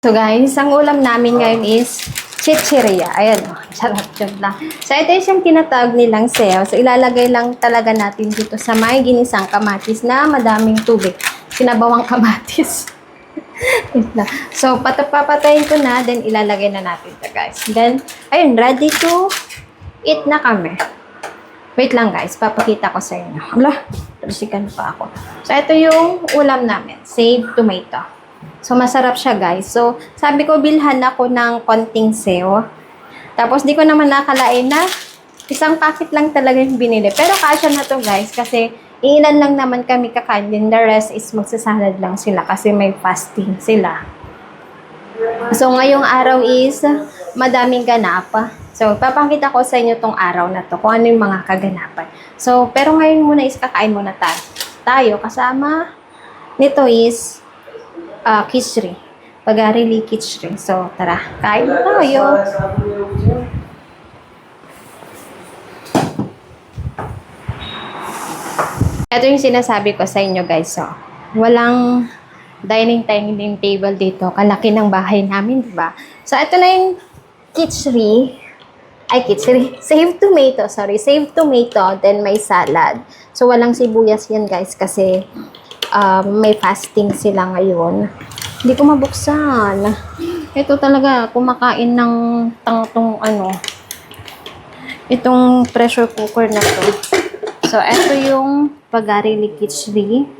So guys, ang ulam namin ngayon is chichiria. Ayan, sarap yun lang. So ito yung siyang tinatawag nilang seo. So ilalagay lang talaga natin dito sa may ginisang kamatis na madaming tubig. Sinabawang kamatis. Wait lang. So papatayin ko na, then ilalagay na natin ito guys. Then, ayun, ready to eat na kami. Wait lang guys, papakita ko sa inyo. Hala, tarsikan pa ako. So ito yung ulam namin, save tomato. So, masarap siya, guys. So, sabi ko, bilhan ako ng konting seo. Tapos, di ko naman nakalain na isang packet lang talaga yung binili. Pero, kasya na to, guys. Kasi, ilan lang naman kami kakain. The rest is magsasalad lang sila kasi may fasting sila. So, ngayong araw is madaming ganap. So, papakita ko sa inyo tong araw na to kung ano yung mga kaganapan. So, pero ngayon muna is kakain muna tayo. Kasama nito is kichri. Pagarili kichri. So, tara. Kain na tayo. Ito yung sinasabi ko sa inyo, guys. So, walang dining table dito. Kalaki ng bahay namin, diba? So, ito na yung kichri. Ay, kichri. Save tomato. Sorry. Save tomato. Then, may salad. So, walang sibuyas yan, guys. Kasi, may fasting sila ngayon. Hindi ko mabuksan. Ito talaga, kumakain ng itong pressure cooker na to. So, ito yung pagarili kichri.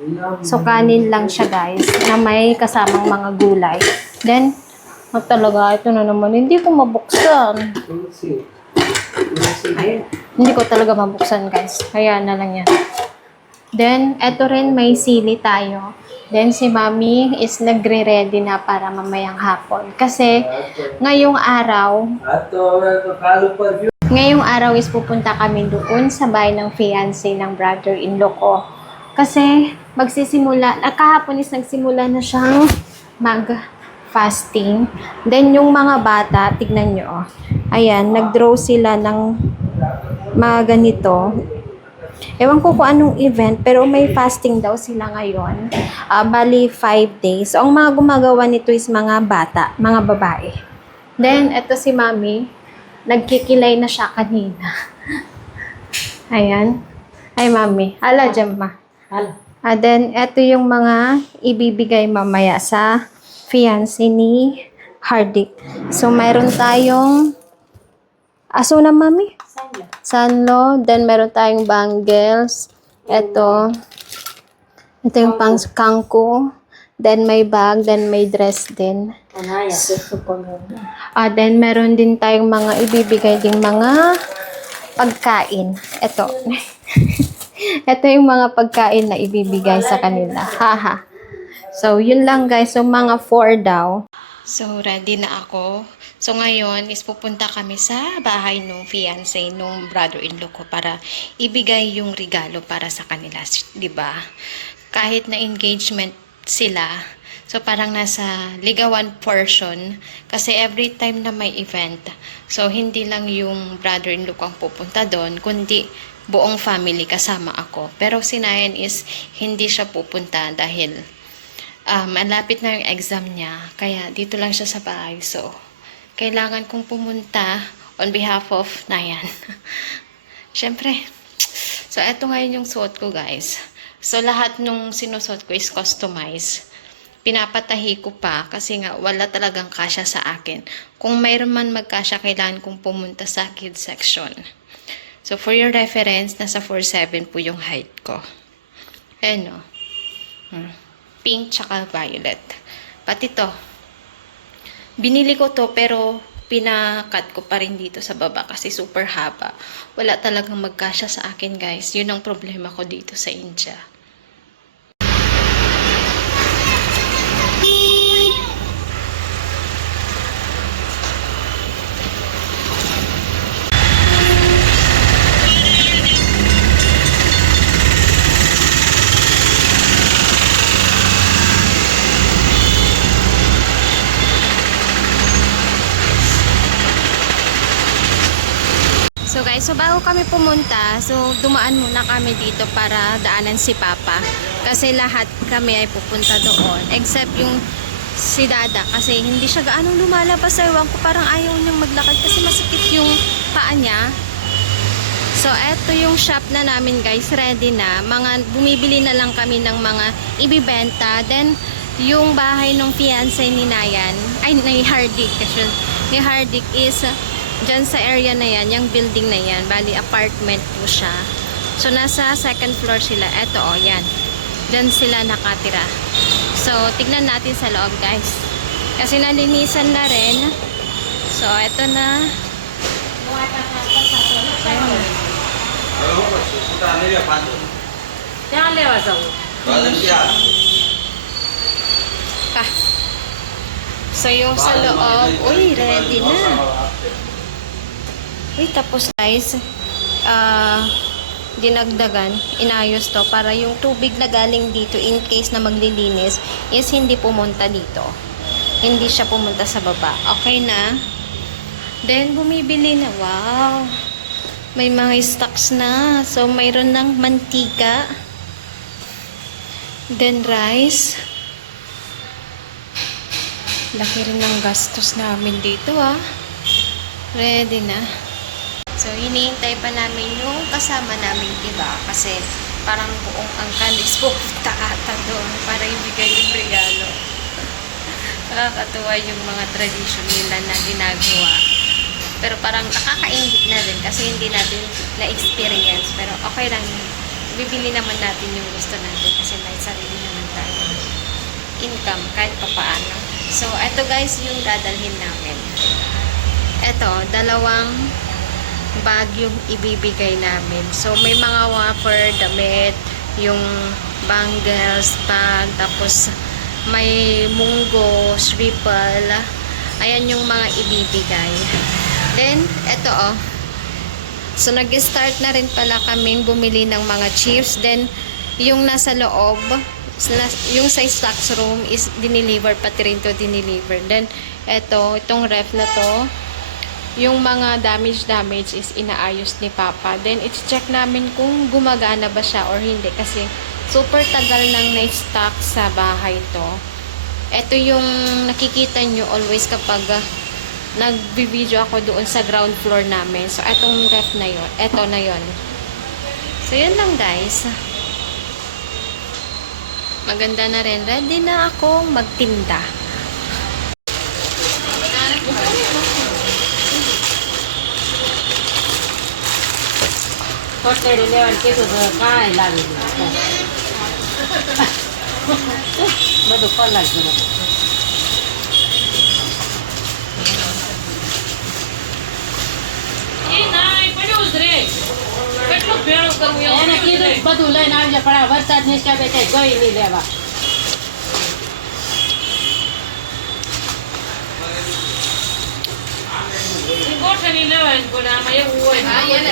So, kanin lang siya, guys, na may kasamang mga gulay. Then, talaga, ito na naman, hindi ko mabuksan. Ay, hindi ko talaga mabuksan, guys. Kaya na lang yan. Then, eto rin, may sili tayo. Then, si Mami is nagre-ready na para mamayang hapon. Kasi, ngayong araw is pupunta kami doon sa bahay ng fiancé ng brother-in-law ko. Kasi, kahapon is nagsimula na siyang mag-fasting. Then, yung mga bata, tignan nyo, ayan, nag-draw sila ng mga ganito. Ewan ko kung anong event, pero may fasting daw sila ngayon. Bali, 5 days. So, ang mga gumagawa nito is mga bata, mga babae. Then, eto si Mami, nagkikilay na siya kanina. Ayan. Ay, Mami. Hala, dyan, ma. Hala. Then, eto yung mga ibibigay mamaya sa fiancé ni Hardik. So, mayroon tayong aso na, Mami? Sanlo. Then, meron tayong bangles. Ito yung pang kangko. Then, may bag. Then, may dress din. Then, meron din tayong mga ibibigay ding mga pagkain. Ito. Ito yung mga pagkain na ibibigay sa kanila. Haha. So, yun lang guys. So, mga 4 daw. So, ready na ako. So, ngayon is pupunta kami sa bahay ng fiancé ng brother-in-law ko para ibigay yung regalo para sa kanila, 'di ba? Kahit na engagement sila, so parang nasa ligawan portion kasi every time na may event, so hindi lang yung brother-in-law ko ang pupunta doon, kundi buong family kasama ako. Pero si Nayan is hindi siya pupunta dahil malapit na yung exam niya, kaya dito lang siya sa bahay. So, kailangan kong pumunta on behalf of Nayan. Siyempre. So, eto ngayon yung suot ko, guys. So, lahat nung sinusuot ko is customized. Pinapatahi ko pa kasi nga wala talagang kasya sa akin. Kung mayroon man magkasya, kailangan kong pumunta sa kids section. So, for your reference, nasa 4'7" po yung height ko. Ayan, no? Pink tsaka violet. Pati to. Binili ko to pero pinakat ko pa rin dito sa baba kasi super haba. Wala talagang magkasya sa akin, guys. Yun ang problema ko dito sa India. So guys, so bago kami pumunta, so dumaan muna kami dito para daanan si Papa. Kasi lahat kami ay pupunta doon. Except yung si Dada kasi hindi siya gaanong lumalabas. Ewan ko, parang ayaw niyang maglakad kasi masakit yung paa niya. So, eto yung shop na namin guys. Ready na. Bumibili na lang kami ng mga ibibenta. Then, yung bahay ng fiancé ni Nayan, ay, ni Hardik. Kasi ni Hardik is dyan sa area na yan, yung building na yan. Bali, apartment po siya. So, nasa second floor sila. Eto, oh, yan. Dyan sila nakatira. So, tignan natin sa loob, guys. Kasi nalinisan na rin. So, eto na. Pa. So, yung sa loob, uy, ready na. Uy, tapos guys, dinagdagan, inayos to para yung tubig na galing dito in case na maglilinis is hindi pumunta dito. Hindi siya pumunta sa baba. Okay na. Then, bumibili na. Wow! May mga stocks na. So, mayroon ng mantika. Then, rice. Laki rin ng gastos namin dito, ah. Ready na. So, hinihintay pa namin yung kasama namin iba. Kasi, parang buong angkan is pupunta ata doon para ibigay yung regalo. Nakakatuwa yung mga tradition nila na ginagawa. Pero parang nakakaingit na rin kasi hindi natin na-experience. Pero okay lang. Bibili naman natin yung gusto natin kasi may sarili naman tayo income kahit pa paano. So, eto guys yung dadalhin namin. Eto, 2 bag yung ibibigay namin. So, may mga wafer, damit, yung bangles, bag, tapos may munggo, ripple. Ayan yung mga ibibigay. Then, eto oh. So, nag-start na rin pala kaming bumili ng mga chips. Then, yung nasa loob, yung sa stocks room is dineliver, pati rin to dineliver. Then, eto, itong ref na to, yung mga damage is inaayos ni Papa. Then, i-check namin kung gumagana ba siya or hindi. Kasi, super tagal nang na-stock sa bahay to. Ito yung nakikita nyo always kapag nag-video ako doon sa ground floor namin. So, etong ref na yon, eto na yon. So, yun lang guys. Maganda na rin. Ready na ako magtinda. એને કીધું બધું લઈને આવજે પણ આ વરસાદની હિસાબે કઈ ગઈ નહીં લેવા. ગોઠણી લેવાય પણ આમાં એવું હોય ને.